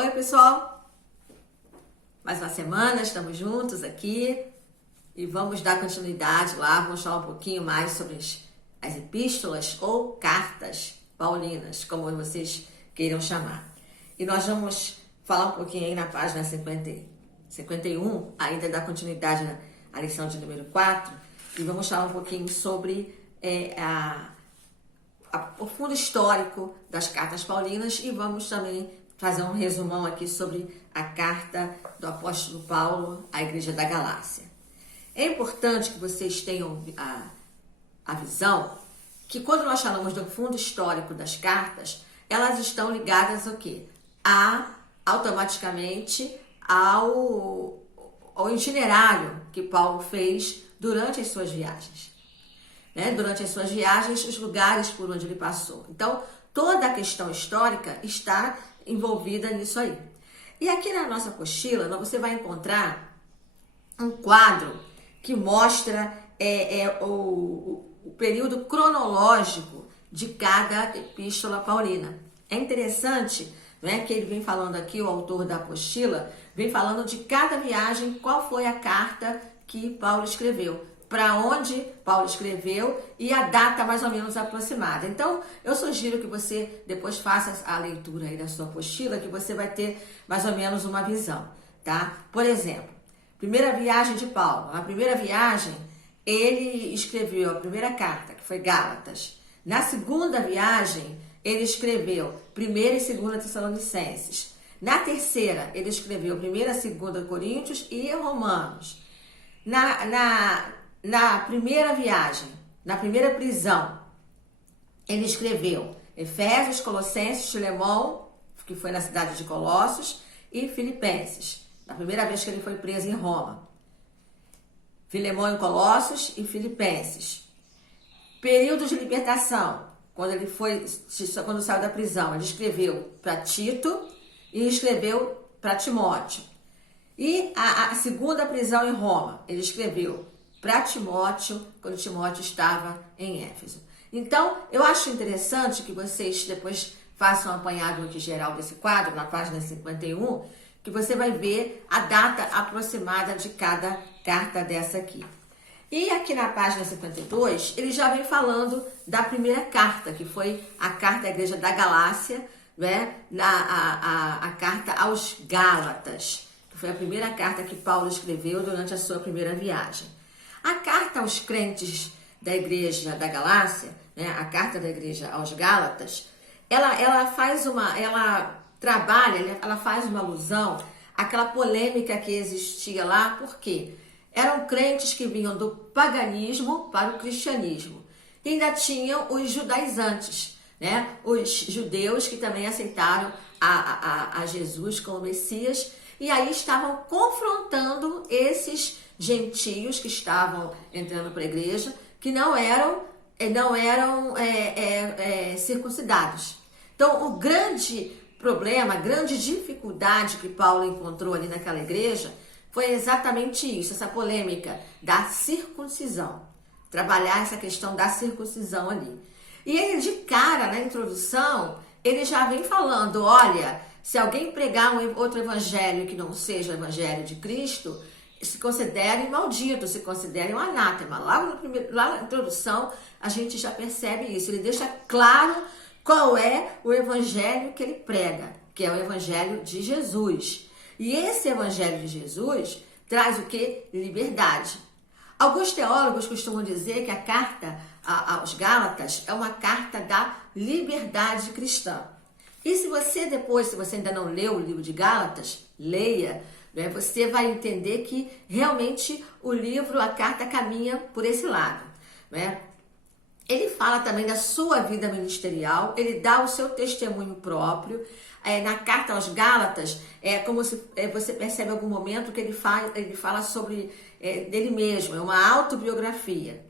Oi, pessoal! Mais uma semana, estamos juntos aqui e vamos dar continuidade lá, vamos falar um pouquinho mais sobre as epístolas ou cartas paulinas, como vocês queiram chamar. E nós vamos falar um pouquinho aí na página 51, ainda dar continuidade à lição de número 4, e vamos falar um pouquinho sobre o fundo histórico das cartas paulinas e vamos também fazer um resumão aqui sobre a carta do apóstolo Paulo à igreja da Galácia. É importante que vocês tenham a visão que quando nós falamos do fundo histórico das cartas, elas estão ligadas ao quê? Automaticamente ao itinerário que Paulo fez durante as suas viagens. Durante as suas viagens, os lugares por onde ele passou. Então, toda a questão histórica está envolvida nisso aí. E aqui na nossa apostila, você vai encontrar um quadro que mostra o período cronológico de cada epístola paulina. É interessante, que ele vem falando aqui, o autor da apostila, vem falando de cada viagem, qual foi a carta que Paulo escreveu, para onde Paulo escreveu e a data mais ou menos aproximada. Então, eu sugiro que você depois faça a leitura aí da sua apostila, que você vai ter mais ou menos uma visão, tá? Por exemplo, primeira viagem de Paulo. Na primeira viagem, ele escreveu a primeira carta, que foi Gálatas. Na segunda viagem, ele escreveu 1ª e 2ª Tessalonicenses. Na terceira, ele escreveu 1ª e 2ª Coríntios e Romanos. Na primeira viagem, na primeira prisão, ele escreveu Efésios, Colossenses, Filemão, que foi na cidade de Colossos, e Filipenses, na primeira vez que ele foi preso em Roma. Filemão em Colossos e Filipenses. Período de libertação, quando saiu da prisão, ele escreveu para Tito e escreveu para Timóteo. E a segunda prisão em Roma, ele escreveu para Timóteo, quando Timóteo estava em Éfeso. Então, eu acho interessante que vocês depois façam um apanhado aqui geral desse quadro, na página 51, que você vai ver a data aproximada de cada carta dessa aqui. E aqui na página 52, ele já vem falando da primeira carta, que foi a carta da igreja da Galácia, a carta aos Gálatas, que foi a primeira carta que Paulo escreveu durante a sua primeira viagem. A carta aos crentes da igreja da Galácia, a carta da igreja aos Gálatas, ela faz uma alusão àquela polêmica que existia lá, porque eram crentes que vinham do paganismo para o cristianismo. E ainda tinham os judaizantes, os judeus que também aceitaram a Jesus como Messias, e aí estavam confrontando esses gentios que estavam entrando para a igreja, que não eram circuncidados. Então, o grande problema, a grande dificuldade que Paulo encontrou ali naquela igreja foi exatamente isso, essa polêmica da circuncisão. Trabalhar essa questão da circuncisão ali. E ele, de cara, na introdução, ele já vem falando, olha, se alguém pregar outro evangelho que não seja o evangelho de Cristo, se considerem maldito, se considerem um anátema. Lá na introdução, a gente já percebe isso. Ele deixa claro qual é o evangelho que ele prega, que é o evangelho de Jesus. E esse evangelho de Jesus traz o quê? Liberdade. Alguns teólogos costumam dizer que a carta aos Gálatas é uma carta da liberdade cristã. E se você ainda não leu o livro de Gálatas, leia, você vai entender que realmente o livro, a carta caminha por esse lado. Ele fala também da sua vida ministerial, ele dá o seu testemunho próprio. Na carta aos Gálatas, como se você percebe em algum momento que ele fala sobre dele mesmo, é uma autobiografia.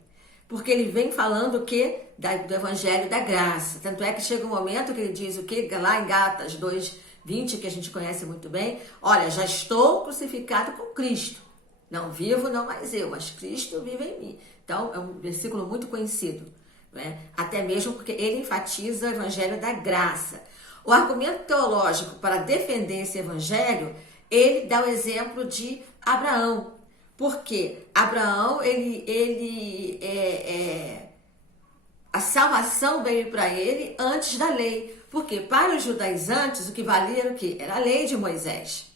Porque ele vem falando o quê? Do evangelho da graça. Tanto é que chega um momento que ele diz o quê? Lá em Gálatas 2:20, que a gente conhece muito bem, olha, já estou crucificado com Cristo. Não vivo, não mais eu, mas Cristo vive em mim. Então, é um versículo muito conhecido, Até mesmo porque ele enfatiza o evangelho da graça. O argumento teológico para defender esse evangelho, ele dá o exemplo de Abraão. Porque Abraão, a salvação veio para ele antes da lei. Porque para os judaizantes, o que valia era o quê? Era a lei de Moisés.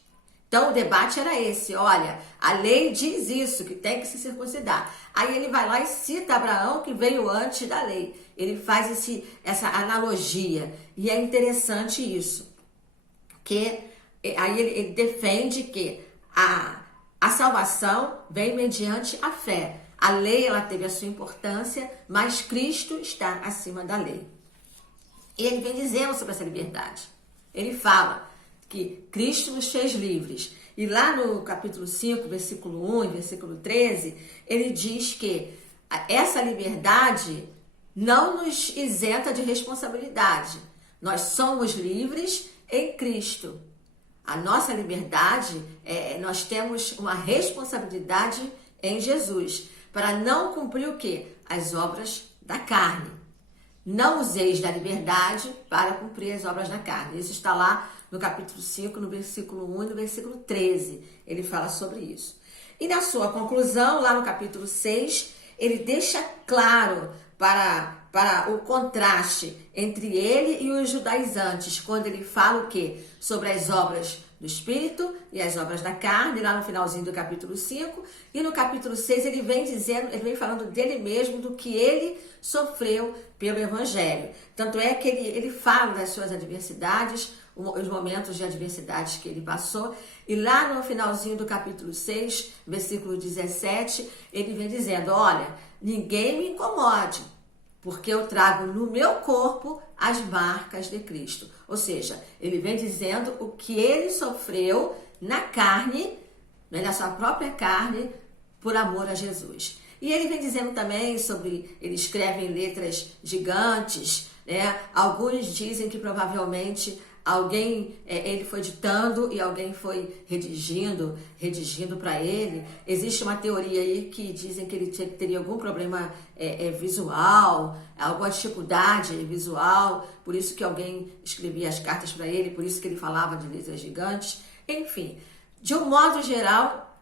Então o debate era esse, olha, a lei diz isso, que tem que se circuncidar. Aí ele vai lá e cita Abraão, que veio antes da lei. Ele faz essa analogia. E é interessante isso. Que aí ele defende que a salvação vem mediante a fé. A lei, ela teve a sua importância, mas Cristo está acima da lei. E ele vem dizendo sobre essa liberdade. Ele fala que Cristo nos fez livres. E lá no capítulo 5, versículo 1 e versículo 13, ele diz que essa liberdade não nos isenta de responsabilidade. Nós somos livres em Cristo. A nossa liberdade, nós temos uma responsabilidade em Jesus, para não cumprir o quê? As obras da carne. Não useis da liberdade para cumprir as obras da carne. Isso está lá no capítulo 5, no versículo 1 e no versículo 13. Ele fala sobre isso. E na sua conclusão, lá no capítulo 6, ele deixa claro para o contraste entre ele e os judaizantes, quando ele fala o quê? Sobre as obras do Espírito e as obras da carne, lá no finalzinho do capítulo 5, e no capítulo 6 ele vem falando dele mesmo, do que ele sofreu pelo Evangelho. Tanto é que ele fala das suas adversidades, os momentos de adversidades que ele passou, e lá no finalzinho do capítulo 6, versículo 17, ele vem dizendo, olha, ninguém me incomode, porque eu trago no meu corpo as marcas de Cristo. Ou seja, ele vem dizendo o que ele sofreu na carne, na sua própria carne, por amor a Jesus. E ele vem dizendo também sobre, ele escreve em letras gigantes, né? Alguns dizem que provavelmente alguém, ele foi ditando e alguém foi redigindo para ele. Existe uma teoria aí que dizem que ele teria algum problema visual, alguma dificuldade visual, por isso que alguém escrevia as cartas para ele, por isso que ele falava de letras gigantes. Enfim, de um modo geral,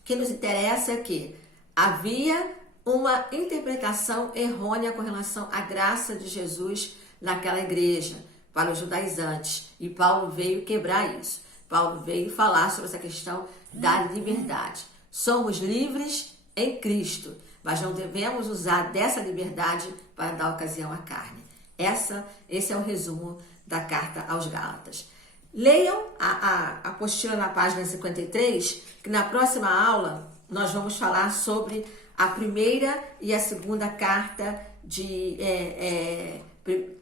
o que nos interessa é que havia uma interpretação errônea com relação à graça de Jesus naquela igreja, para os judaizantes. E Paulo veio quebrar isso. Paulo veio falar sobre essa questão da liberdade. Somos livres em Cristo, mas não devemos usar dessa liberdade para dar ocasião à carne. Esse é o resumo da carta aos Gálatas. Leiam a apostila na página 53, que na próxima aula nós vamos falar sobre a primeira e a segunda carta de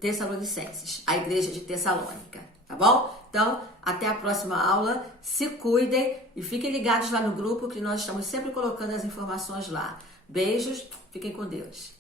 Tessalonicenses, a igreja de Tessalônica, tá bom? Então, até a próxima aula, se cuidem e fiquem ligados lá no grupo, que nós estamos sempre colocando as informações lá. Beijos, fiquem com Deus.